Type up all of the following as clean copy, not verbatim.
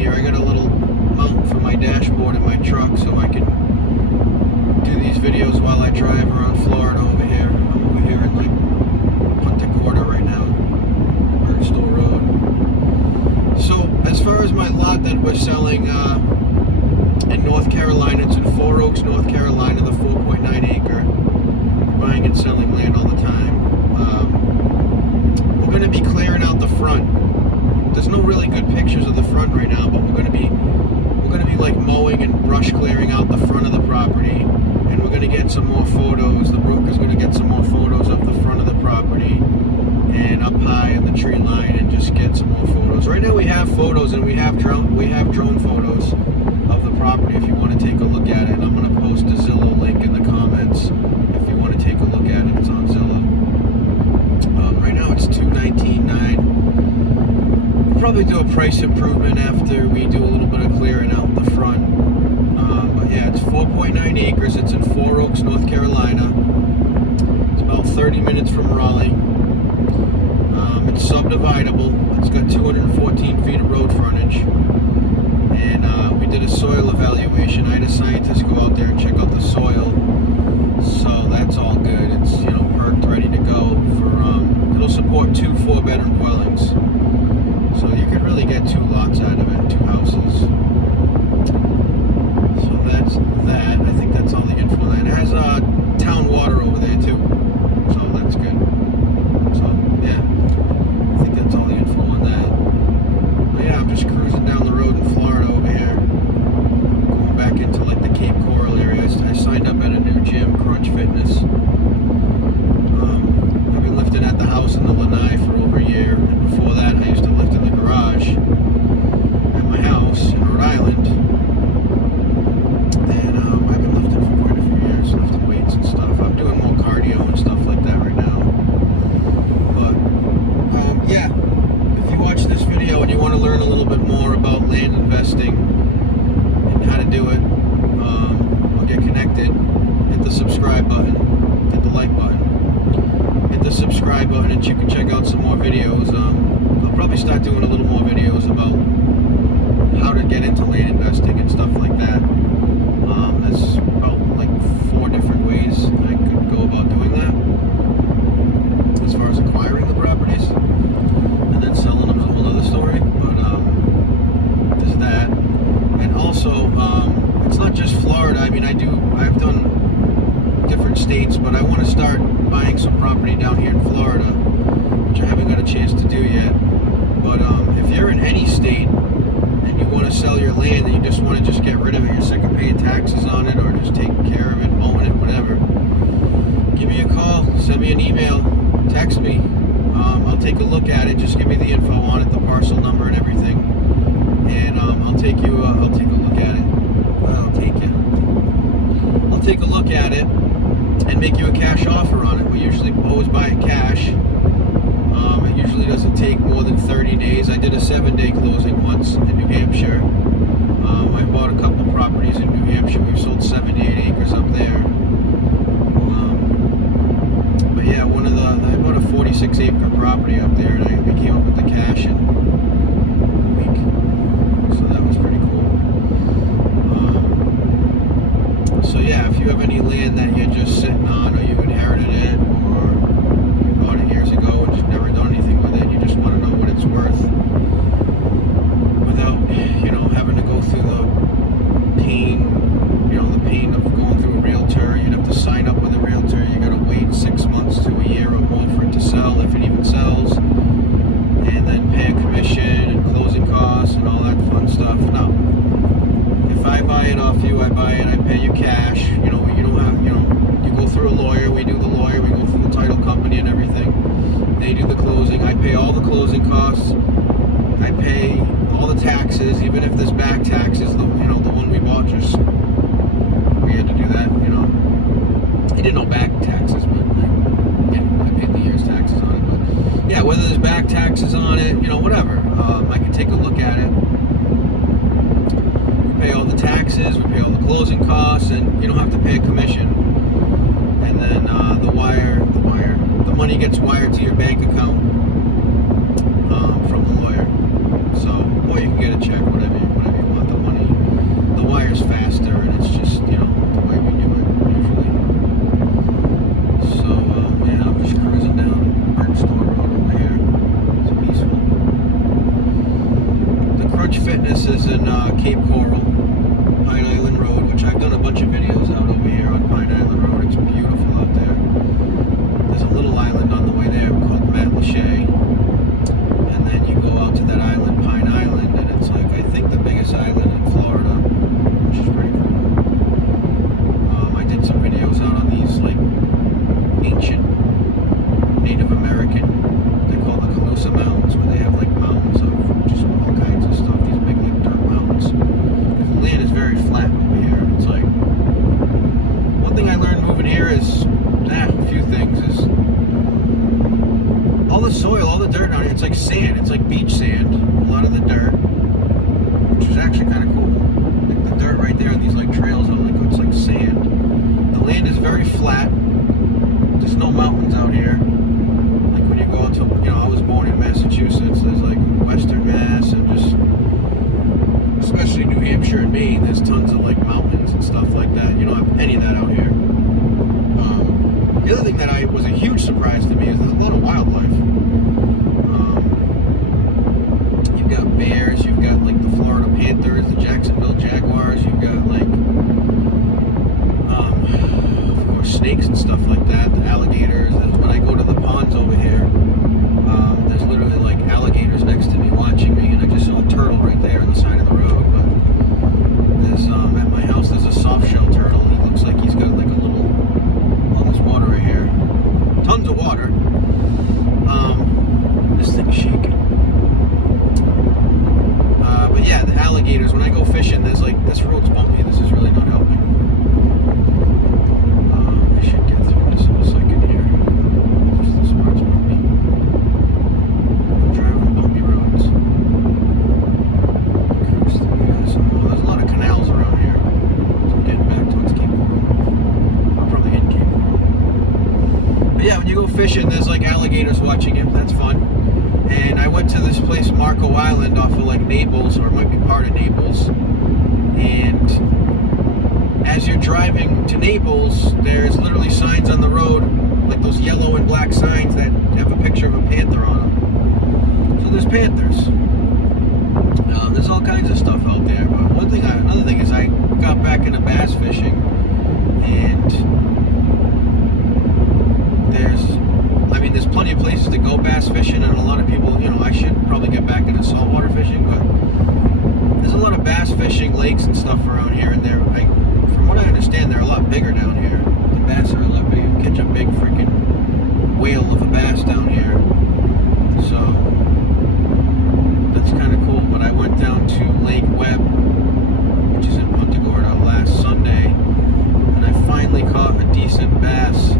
here. I got a little mount for my dashboard in my truck so I can do these videos while I drive around Florida over here. I'm over here in like Punta Gorda right now, Birchstone Road. So as far as my lot that we're selling in North Carolina, it's in 4 Oaks, North Carolina, the 4.9 acre. We're buying and selling land all the time. We're going to be clearing out the front. There's no really good pictures of the front right now, but we're going to be like mowing and brush clearing out the front of the property, and we're going to get some more photos. The broker's going to get some more photos of the front of the property and up high in the tree line, and just get some more photos. Right now we have photos, and we have drone photos of the property if you want to take a look at it. I'm going to post a Zillow link in the comments if you want to take a look at it. It's on Zillow. Right now it's $219,900. We'll probably do a price improvement after we do a little bit of clearing out the front. But yeah, it's 4.9 acres. It's in 4 Oaks, North Carolina. It's about 30 minutes from Raleigh. It's subdividable. It's got 214 feet of road frontage. And we did a soil evaluation. I had a scientist go out there and check out the soil. So that's all good. It's, you know, perked, ready to go for, it'll support 2 4-bedroom dwellings. So you could really get 2 lots out of it, 2 houses. So that's that. I think that's all the info on that. It has town water over there too. So that's good. So yeah, I think that's all the info on that. But yeah, I'm just cruising down the road in Florida over here. Going back into like the Cape Coral area. I signed up at a new gym, Crunch Fitness. I've been lifting at the house in the Lanai for over a year. And before that, I used to lift in the garage at my house in Rhode Island. And I've been lifting for quite a few years, lifting weights and stuff. I'm doing more cardio and stuff like that right now. But yeah, if you watch this video and you want to learn a little bit more about land investing and how to do it, or get connected, hit the subscribe button, hit the like button, hit the subscribe button, and you can check out some more videos. I'll probably start doing a little more videos about how to get into land investing and stuff like that. There's about like 4 different ways I could go about doing that, as far as acquiring the properties and then selling them is a whole other story. But there's that. And also, it's not just Florida. I mean, I've done different states, but I want to start buying some property down here in Florida, which I haven't got a chance to do yet. But if you're in any state and you want to sell your land and you just want to just get rid of it, you're sick of paying taxes on it or just taking care of it, mowing it, whatever, give me a call, send me an email, text me. I'll take a look at it. Just give me the info on it, the parcel number and everything, and I'll take a look at it. I'll take a look at it and make you a cash offer on it. We usually always buy it cash. It usually doesn't take more than 30 days. I did a 7-day closing once in New Hampshire. I bought a couple properties in New Hampshire. We've sold 78 acres up there. But yeah, I bought a 46-acre property up there, and we came up with the cash in a week. So that was pretty cool. So yeah, if you have any land that you're just sitting on, or you inherited it, or you bought it years ago and just never done anything with it, you just want to know what it's worth without, you know, having to go through the pain of going through a realtor. You'd have to sign up with a realtor. You got to wait 6 months to a year or more for it to sell, if it even sells, and then pay a commission and closing costs and all that fun stuff. No. If I buy it off you, I buy it, I pay you cash. You know, you don't have, you know, you go through a lawyer, we do the lawyer, we go through the title company and everything. They do the closing. I pay all the closing costs. I pay all the taxes, even if there's back taxes. The one we bought, just we had to do that. You know, I didn't know back taxes, but I paid the year's taxes on it. But yeah, whether there's back taxes on it, you know, whatever. I can take a look at it. We pay all the taxes, we pay all the closing costs, and you don't have to pay a commission. And then the money gets wired to your bank account from the lawyer. So, or you can get a check, whatever it's like beach sand, a lot of the dirt, which is actually kind of cool. Like the dirt right there on these like trails are like, it's like sand. The land is very flat. There's no mountains out here. Like when you go out to, you know, I was born in Massachusetts, there's like Western Mass and just, especially New Hampshire and Maine, there's tons of like mountains and stuff like that. You don't have any of that out here. The other thing that was a huge surprise to me is there's a lot of wildlife. You've got bears, you've got like the Florida Panthers, the Jacksonville Jaguars, you've got like, of course, snakes and stuff like that, the alligators. When I go to the ponds over here, there's literally like alligators next to me watching me, and I just saw a turtle right there on the side of the road. But there's, at my house, there's a soft shell turtle. He looks like he's got like a little, all this water right here. Tons of water. This thing's shaking. But yeah, the alligators, when I go fishing, there's like, this road's bumpy. This is really not helping. I should get through this in a second here. Just this part's bumpy. I'm driving on bumpy roads. Cruise through this. Oh, there's a lot of canals around here. So I'm getting back towards Cape Coral. I'm probably in Cape Coral. But yeah, when you go fishing, there's like alligators watching you. That's fun. And I went to this place, Marco Island, off of like Naples, or it might be part of Naples. And as you're driving to Naples, there's literally signs on the road, like those yellow and black signs that have a picture of a panther on them. So there's panthers. There's all kinds of stuff out there. But another thing is I got back into bass fishing, and there's plenty of places to go bass fishing, and a lot of people, you know, I should probably get back into saltwater fishing, but there's a lot of bass fishing lakes and stuff around here, and from what I understand, they're a lot bigger down here. The bass are a lot bigger. You can catch a big freaking whale of a bass down here. So that's kind of cool. But I went down to Lake Webb, which is in Punta Gorda, last Sunday, and I finally caught a decent bass. It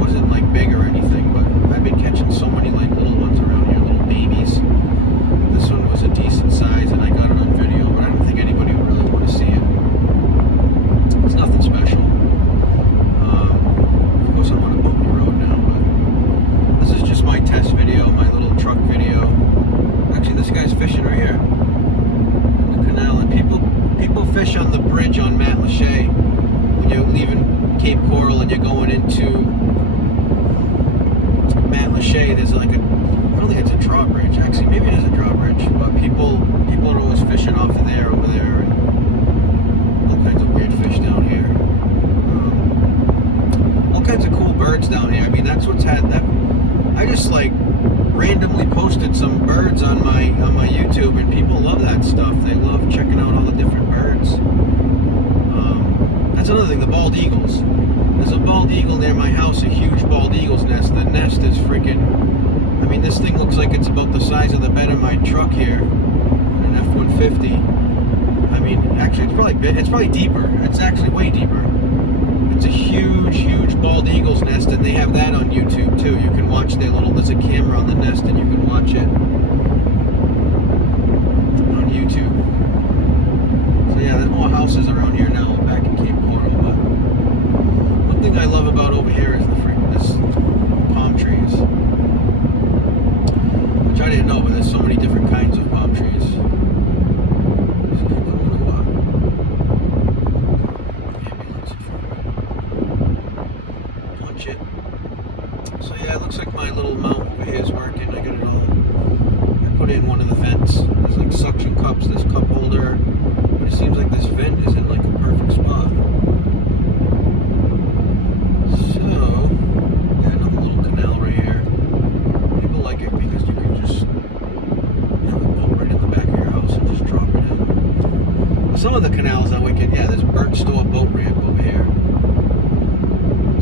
wasn't like big or anything, but I've been catching so many like little ones around here, little babies. This one was a decent size, and I got it on video, but I don't think anybody would really want to see it. It's nothing special. Of course, I'm on a bumpy road now, but this is just my test video, my little truck video. Actually, this guy's fishing right here in the canal, and people fish on the bridge on Matlacha when you're leaving Cape Coral and you're going into Matlacha. There's like I don't think it's a drawbridge. Actually, maybe it is a drawbridge, but people are always fishing off of there, over there, and all kinds of weird fish down here. All kinds of cool birds down here. I mean, that's what's had that. I just like randomly posted some birds on my YouTube, and people love that stuff. They love checking out all the different birds. That's another thing, the bald eagles. There's a bald eagle near my house, a huge bald eagle's nest. The nest is freaking, I mean, this thing looks like it's about the size of the bed of my truck here, an F-150. I mean, actually, it's probably deeper. It's actually way deeper. It's a huge, huge bald eagle's nest, and they have that on YouTube too. You can watch there's a camera on the nest, and you can watch it on YouTube. So yeah, there's more houses around here now, back in Cape Coral, but one thing I love about over here is this palm trees. Which I didn't know, but there's so many different kinds of palm trees. Punch it. So yeah, it looks like my little mount over here is working. I got it all. I put in one of the vents. There's like suction cups, this cup holder. But it seems like this vent is in like a perfect spot. So, yeah, another little canal right here. People like it because you can just have a boat right in the back of your house and just drop it in. Well, some of the canals are wicked. Yeah, there's Burnt Store boat ramp over here.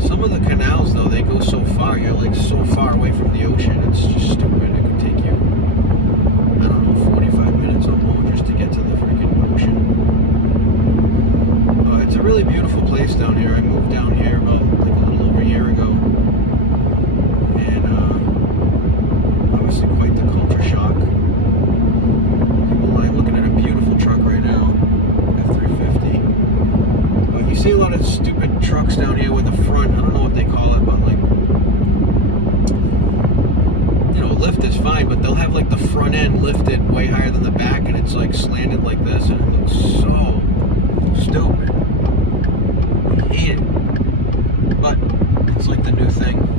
Some of the canals, though, they go so far. You're like so far away from the ocean. It's just stupid. It could take you, I don't know, 45 minutes or more just to get to the freaking ocean. It's a really beautiful place down here. I moved down here about like a little over a year ago, and obviously quite the culture shock. have like the front end lifted way higher than the back, and it's like slanted like this, and it looks so stupid. I hate it, but it's like the new thing.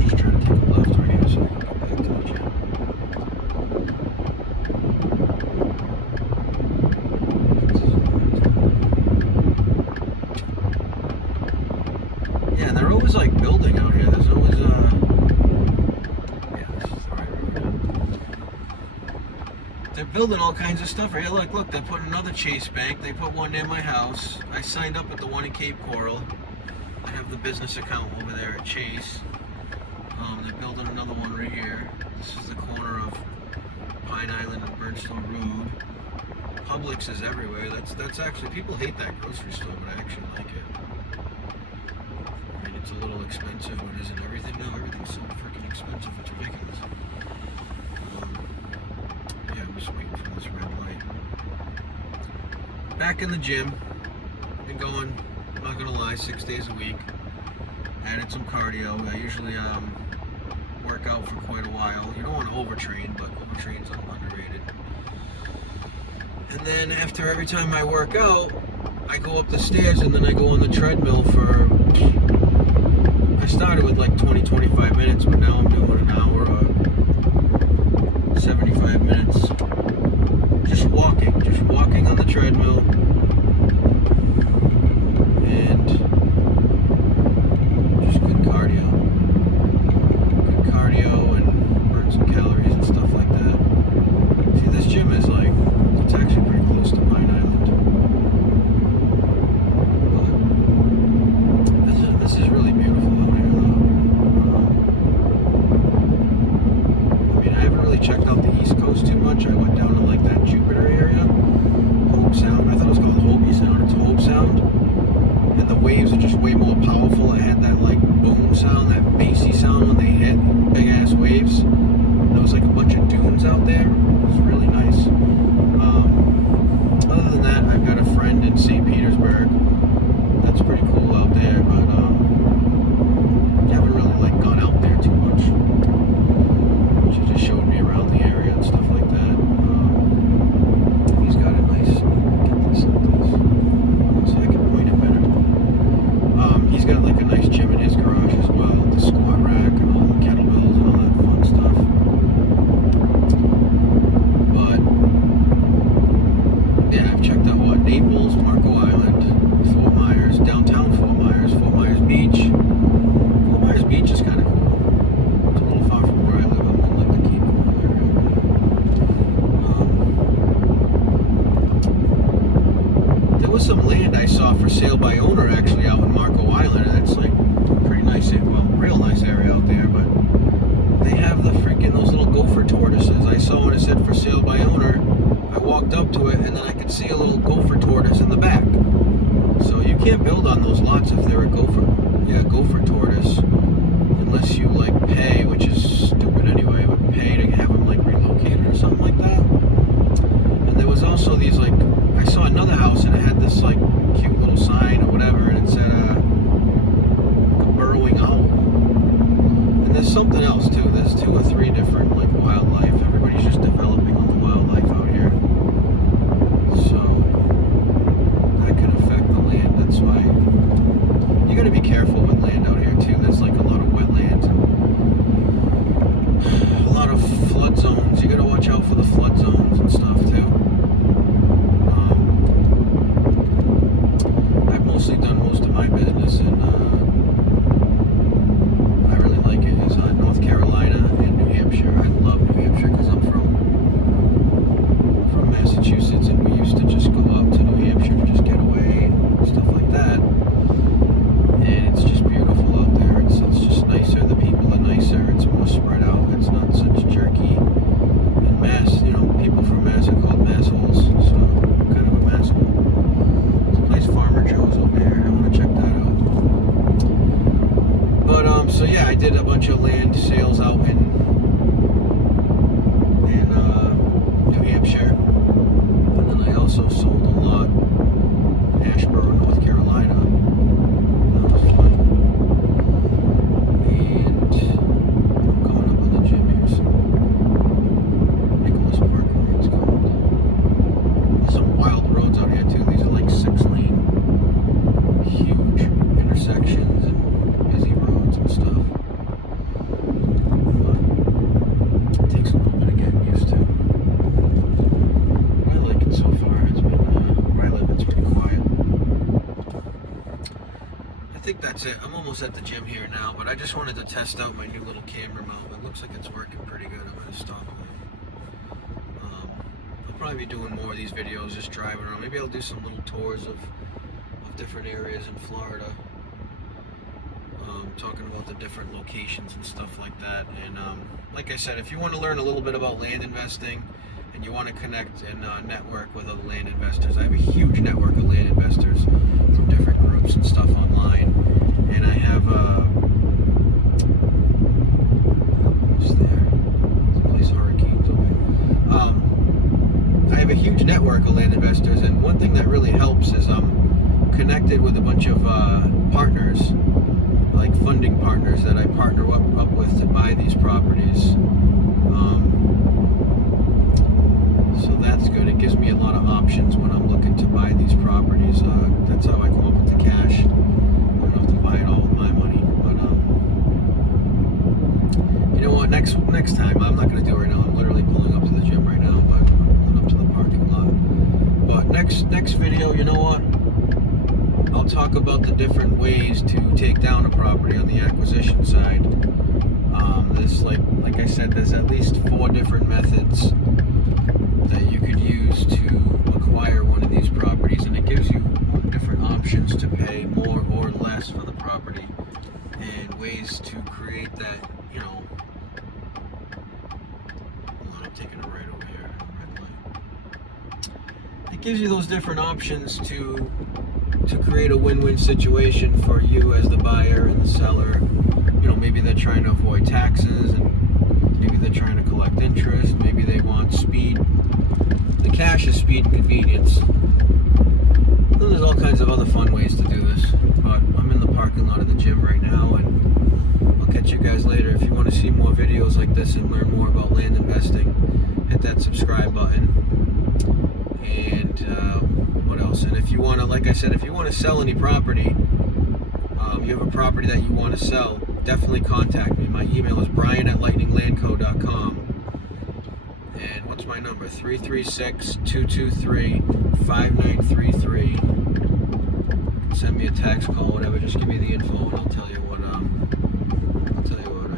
Just trying to take a left right here so I can get back to the gym. Yeah, and they're always like building out here. There's always yeah, this is the right road. They're building all kinds of stuff right here. Look, they put another Chase Bank. They put one near my house. I signed up at the one in Cape Coral. I have the business account over there at Chase. They're building another one right here. This is the corner of Pine Island and Burnstone Road. Publix is everywhere. That's actually, people hate that grocery store, but I actually like it. I mean, it's a little expensive, but isn't everything now? Everything's so freaking expensive, it's ridiculous. Yeah, I'm just waiting for this red light. Back in the gym. Been going, I'm not gonna lie, 6 days a week. Added some cardio. I usually work out for quite a while. You don't want to overtrain, but overtrain's underrated. And then after every time I work out, I go up the stairs and then I go on the treadmill for, I started with like 20-25 minutes, but now I'm doing an hour or 75 minutes. Just walking on the treadmill. And just good cardio. Good cardio and burn some calories and stuff like that. See, this gym is like, it's actually pretty close to Pine Island. But this is really beautiful out here though. I mean, I haven't really checked out the East Coast too much. I went down to like that Jupiter area. Hope Sound. I thought it was called Hobie Sound. It's Hope Sound. And the waves are just way more powerful. It had that like boom sound, that bassy sound when they hit big ass waves. There was like a bunch of dunes out there. It was really nice. Other than that, I've got a friend in St. Petersburg. That's pretty cool out there, but haven't really like gone out there too much. She just showed me around the area and stuff like that. He's got a nice, get this so I can point it better. He's got like a nice gym in his garage as well, the squat rack and all the kettlebells and all that fun stuff. But yeah, I've checked out Naples, Marco Island, Fort Myers, downtown Fort Myers Beach. Fort Myers Beach is kind of cool. It's a little far from where I live. I'm in like the Cape Coral area. There was some land I saw for sale by owner actually out in Marco Island, and it's like pretty nice, well, real nice area out there, but they have the freaking, those little gopher tortoises. I saw when it said for sale by owner, I walked up to it and then I could see a little gopher tortoise in the back. So you can't build on those lots if they're a gopher tortoise, unless you like pay, which is stupid anyway, but pay to have them like relocated or something like that. And there was also these like, I saw another house and it had this like cute little sign or whatever, and it said a burrowing owl. And there's something else too. There's 2 or 3 different like wildlife. Everybody's just developing on the wildlife out here. So that could affect the land. That's why you gotta be careful with land out here too. There's like a lot of wetlands and a lot of flood zones. You gotta watch out for the flood zones and stuff too. I've mostly done most of my business in I really like it, is North Carolina and New Hampshire. I love New Hampshire because I'm from Massachusetts, and we used to just go up to New Hampshire to just get away and stuff like that. And it's just beautiful out there. It's just nicer. The people are nicer. It's more spread out. It's not such jerky. And Mass, you know, people from Mass are called massholes. So kind of a masshole. There's a place Farmer Joe's over here. I want to check that out. But so yeah, I did a bunch of land sales out in New Hampshire, and then I also sold a lot in Asheboro, North Carolina. That was fun. And think that's it. I'm almost at the gym here now, but I just wanted to test out my new little camera mount. It looks like it's working pretty good. I'm going to stop now. I'll probably be doing more of these videos, just driving around. Maybe I'll do some little tours of different areas in Florida. Talking about the different locations and stuff like that. And like I said, if you want to learn a little bit about land investing and you want to connect and network with other land investors, I have a huge network of land investors from different groups and stuff online. And I have almost there. There's a place hurricanes over. I have a huge network of land investors, and one thing that really helps is I'm connected with a bunch of partners, like funding partners that I partner up with to buy these properties. So that's good. It gives me a lot of options when I'm looking to buy these properties. That's how I come up with the cash. I don't have to buy it all with my money. But you know what? Next time, I'm not going to do it right now. I'm literally pulling up to the gym right now, but I'm pulling up to the parking lot. But next video, you know what? I'll talk about the different ways to take down a property on the acquisition side. There's like I said, there's at least 4 different methods that you could use to acquire one of these properties, and it gives you different options to pay more or less for the property, and ways to create that, you know. Hold on, I'm taking a right over here, red light. It gives you those different options to create a win-win situation for you as the buyer and the seller. You know, maybe they're trying to avoid taxes, and maybe they're trying to collect interest, maybe they want speed. The cash is speed and convenience. And there's all kinds of other fun ways to do this, but I'm in the parking lot of the gym right now, and I'll catch you guys later. If you want to see more videos like this and learn more about land investing, hit that subscribe button. And what else? And if you want to, like I said, if you want to sell any property, you have a property that you want to sell, definitely contact me. My email is brian@lightninglandco.com. And what's my number? 336-223-5933. Send me a text, call, whatever. Just give me the info, and I'll tell you what I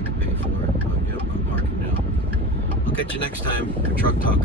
can pay for it. But yep, I'm parking now. I'll catch you next time for Truck Talk.